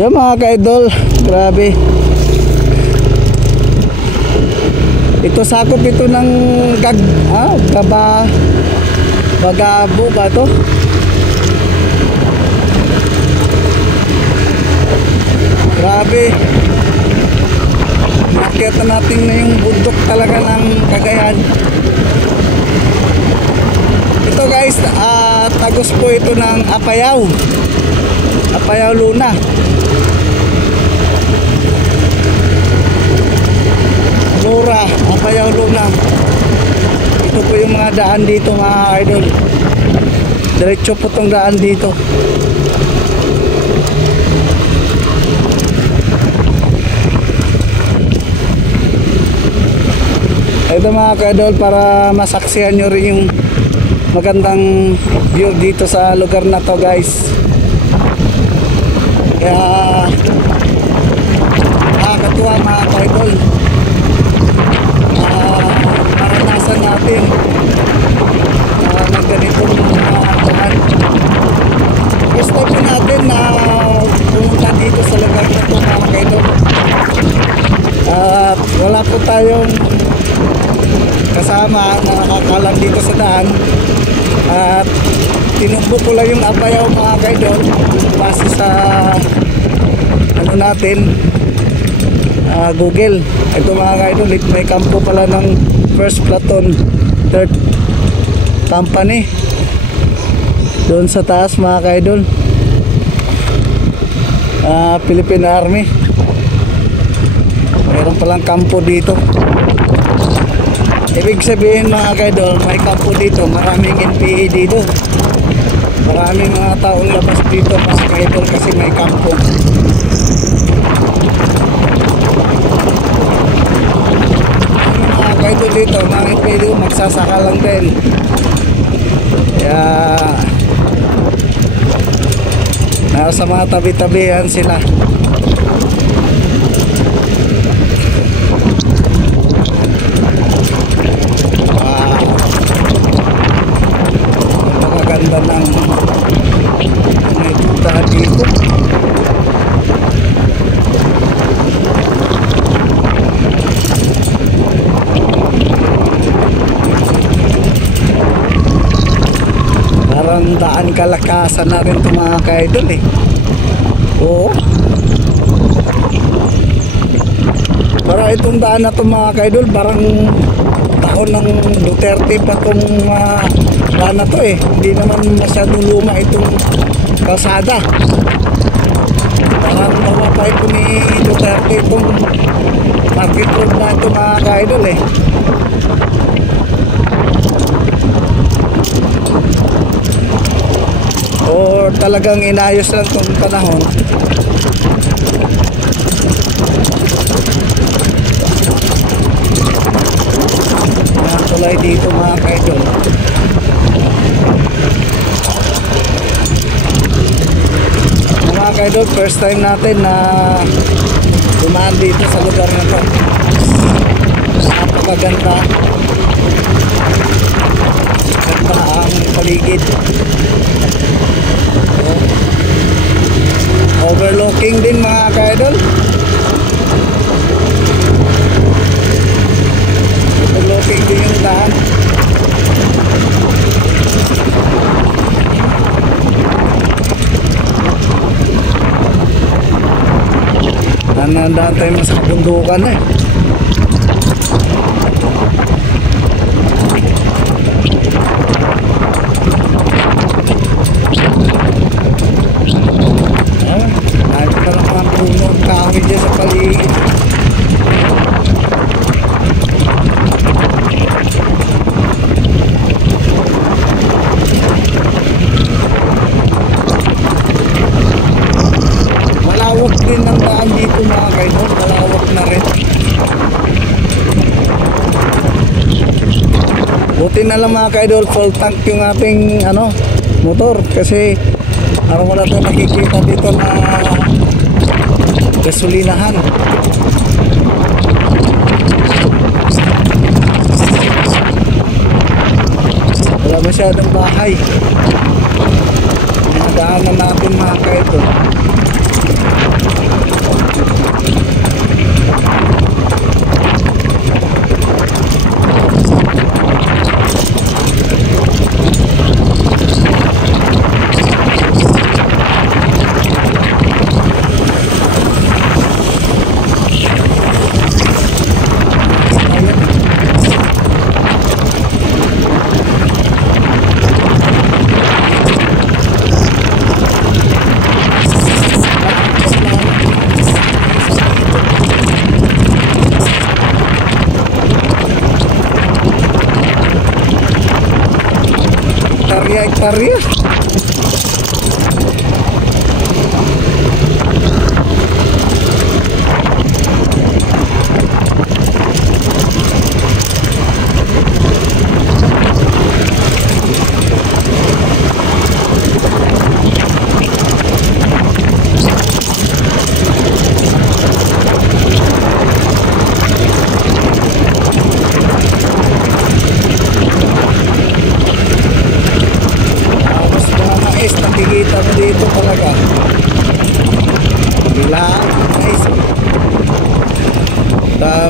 Yan mga ka-idol, grabe. Ito sakop ito ng Bagabo ba to? Grabe. Nakita natin na yung bundok talaga ng Cagayan. Ito guys, tagos po ito ng Apayao Luna. Lura, Apayao Luna. Ito po yung mga daan dito mga idol. Diretso po tong daan dito. Ito mga ka-idol, para masaksihan nyo rin yung magandang view dito sa lugar na to guys. Kaya nakakatuwa mga ka-idol, maranasan natin ng ganitong daan. Gusto po natin na pumunta dito sa lugar na to mga ka-idol. Wala po tayong kasama na nakakalam dito sa daan, at tinumbo ko lang yung Apayao mga ka-idol base sa ano natin, Google. Ito mga ka-idol, may kampo pala ng 1st Platoon 3rd Company doon sa taas mga ka-idol. Philippine Army, meron palang kampo dito. Ibig sabihin mga ka-idol, may kampo dito, maraming NPA dito, maraming mga taong labas dito mga ka-idol kasi may kampo. Mga ka-idol dito, mga NPA dito, magsasaka lang din. Kaya nasa mga tabi-tabihan sila. Ganda ng may tuta dito. Parang daan kalakasan na rin ito mga ka-idol eh. Oo. Parang itong daan na ito mga ka-idol, parang taon ng Duterte pa itong daan na to eh. Hindi naman masyadong luma itong kalsada. Parang nawa pa ito ni Duterte itong market road na ito mga ka-idol eh. O talagang inayos lang itong panahon. Tulay dito mga ka-idol. Mga ka-idol, first time natin na dumaan dito sa lugar na to. Napakaganda. Ganda ang paligid. Overlooking din mga ka-idol. Overlooking din yung daan. Nandaan tayo mas kabundukan eh. Dahil ka lang ang puno kahoy dyan sa paligid. Malawak din ang daan dito mga ka-idol, malawak na rin. Buti na lang mga ka-idol, full tank yung ating motor, kasi wala tayong nakikita dito na gasolinahan. Wala masyadong bahay. Daanan natin mga ka-idol.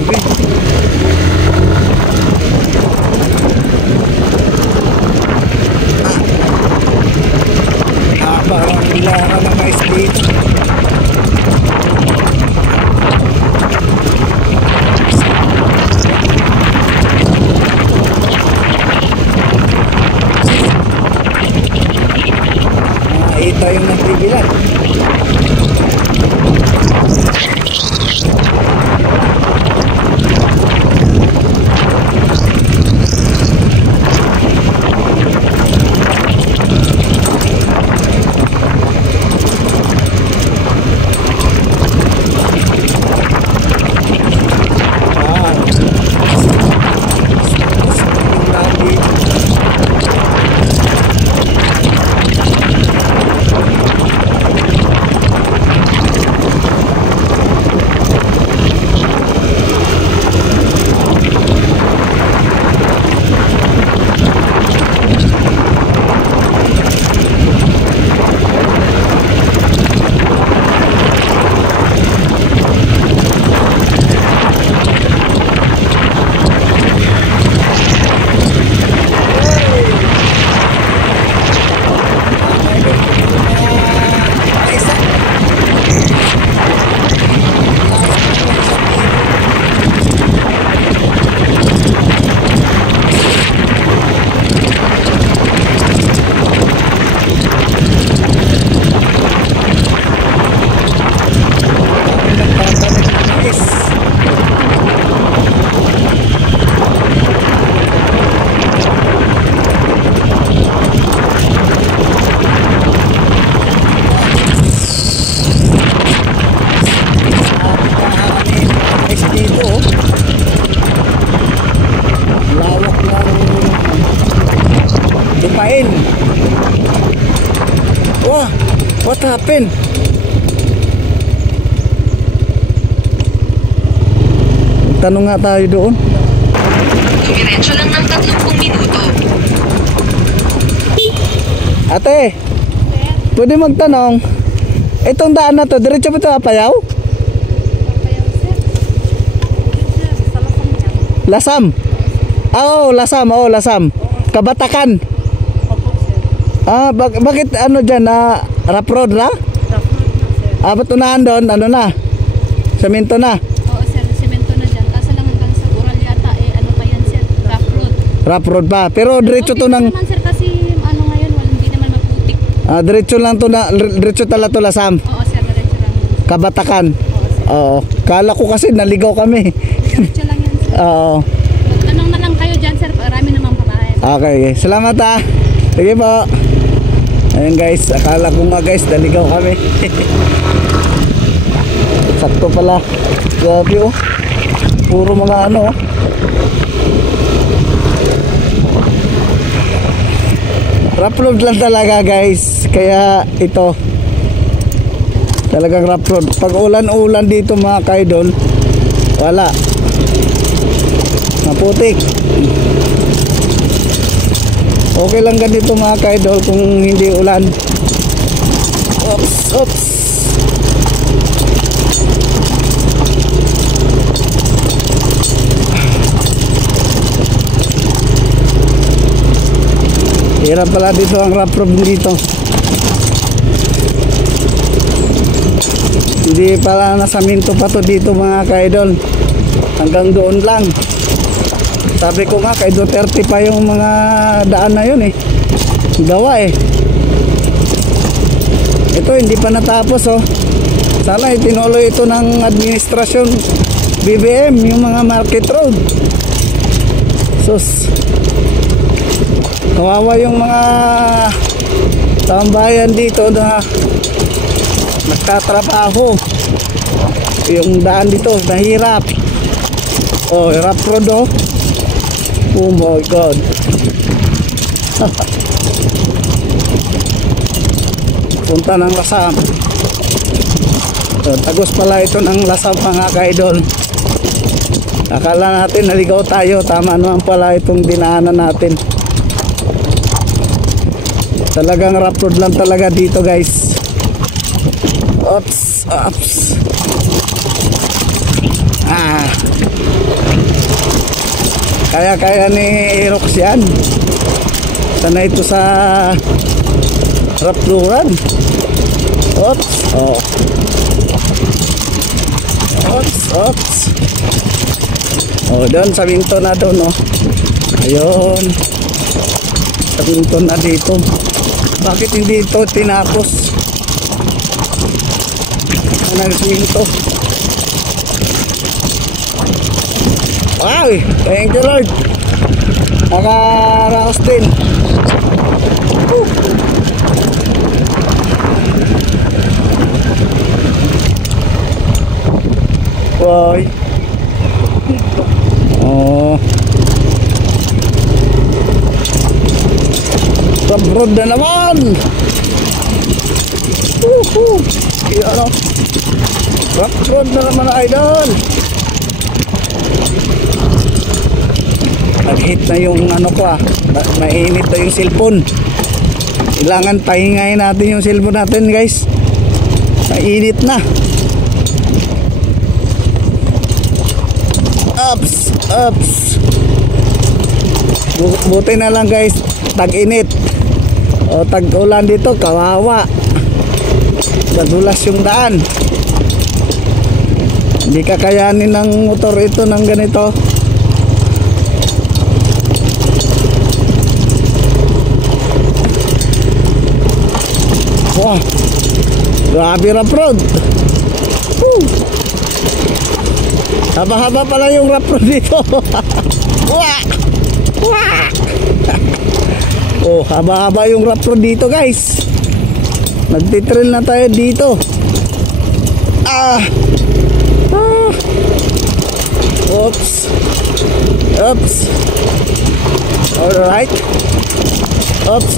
Grabe. Parang lara na mais dito. Ito yung nagbibilan. Wah, what happened? Tanong nga tayo doon. Dumiretso lang ng 30 minuto. Ate, pwede magtanong. Itong daan na to, diretso ba ito Apayaw? Apayaw, sir. Sir, sa Lasam yan. Lasam? Oo, Lasam, Lasam. Kabatakan. Opo, sir. Bakit ano dyan, rough road na? Rough road na, sir. Ba't unahan doon, ano na? Semento na? Oo, sir. Semento na dyan. Kaso lang hanggang sa Ural yata, ano pa yan, sir? Rough road. Rough road pa. Pero diretso to ng... naman, sir, kasi ano ngayon, hindi naman maputik. diretso lang to na, diretso tala to Lasam. Oo, sir. Diretso lang. Kabatakan. Oo, sir. Oo. Kala ko kasi naligaw kami. Diretso lang yan, sir. Oo. Magtanong na lang kayo dyan, sir. Marami namang pamahay. Okay. Salamat ha. Sige po. Ayun guys, akala ko nga guys, naligaw kami. Sakto pala. Grabe oh. Puro mga ano oh. Rough road lang talaga guys. Kaya ito talagang rough road. Pag ulan-ulan dito mga kaidol, wala. Maputik. Okay lang ganito mga kaidol kung hindi ulan. Oops. Hirap pala dito ang rough road dito. Hindi pala nasaminto pa to dito mga kaidol. Hanggang doon lang. Sabi ko nga kay Duterte pa yung mga daan na yun eh. Gawa eh. Ito hindi pa natapos oh. Sana itinuloy ito ng administrasyon BBM yung mga market road. Sus. Kawawa yung mga tambayan dito na nagtatrabaho. Yung daan dito nahirap. Oh, rough road oh. Oh my God. Punta ng Lasam. So, tagos pala ito ng Lasam mga kaidol. Akala natin naligaw tayo. Tama naman pala itong dinaanan natin. Talagang rough road lang talaga dito guys. Oops. Ah. Kaya ni Rox yan. Sana ito sa rapluran. Oops. Oh. Oops. Oh, doon sa minto na doon, oh. Ayun. Sa minto na dito. Bakit hindi ito tinapos? Ano sa minto? Wow! Thank you, Lord. Nakaraos din. Wow. Oh. Road na naman. Ano? Road na naman, idol. Nag-hit na yung ano ko mainit na yung cellphone. Kailangan pahingayin natin yung cellphone natin, guys. Mainit na. Ups. Buti na lang, guys, tag-init o tag-ulan dito, kawawa. Madulas yung daan. Hindi kakayanin ng motor ito ng ganito. Wow, grabe rough road. Haba-haba pala yung rough road dito. Oh, haba-haba yung rough road dito, guys. Nagtitrail na tayo dito. Oops. Alright. Oops.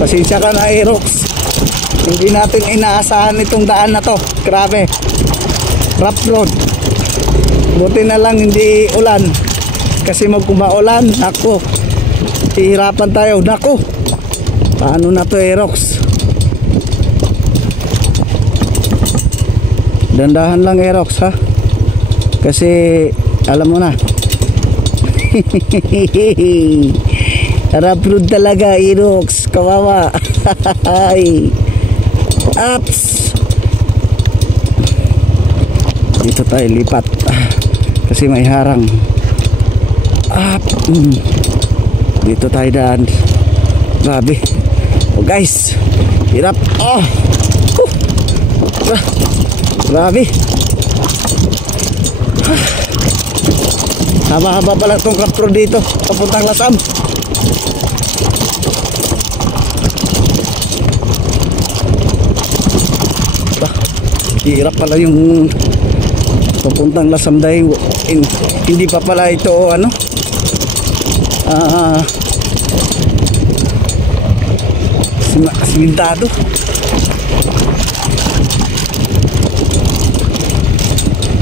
Pasensya ka na, Rox. Hindi natin inaasahan itong daan na to. Grabe. Rough road. Buti na lang hindi ulan. Kasi magkumaulan, nako, hihirapan tayo. Nako, paano na to, Rox? Dandahan lang, Rox, ha? Kasi alam mo na. Rough road talaga, Rox. Kawawa. Ups. Dito tayo lipat kasi may harang. Dito tayo daan. Grabe. Oh, guys, hirap. Grabe. Haba-haba pala itong rough road dito papuntang Lasam. Hirap pala yung papuntang Lasam dahil hindi pa pala ito ano, simintado.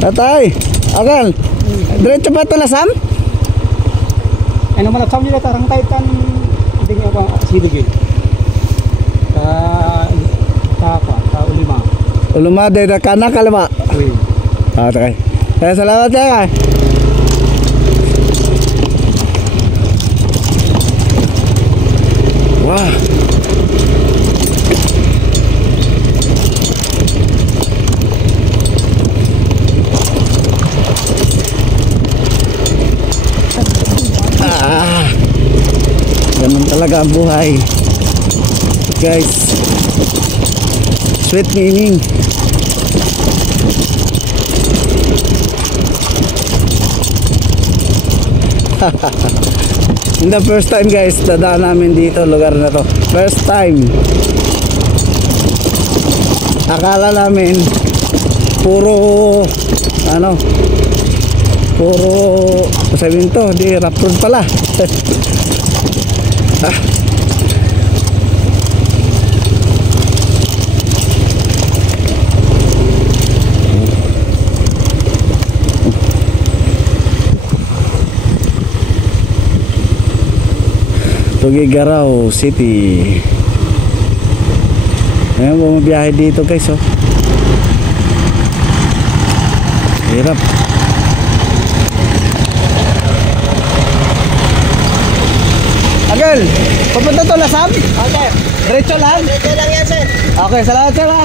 Tatay, agal, diretso ba ito Lasam? Ano man Lasam nila tarang kaitan hindi nga ba siligid ta ulima de kana kalma. Okay. Salamat ya. Wah. Ganun talaga ang buhay, guys. Sweet meaning. In the first time, guys, dadaan namin dito, lugar na to. First time. Akala namin puro ano, puro sabihin to, di rough road pala. Tuguegarao City. Ayan, bumabiyahe dito, guys, oh. Hirap. Agel, papunta to Lasam? Okay. Diretso lang? Diretso lang yan, sir. Okay, salamat sir ha.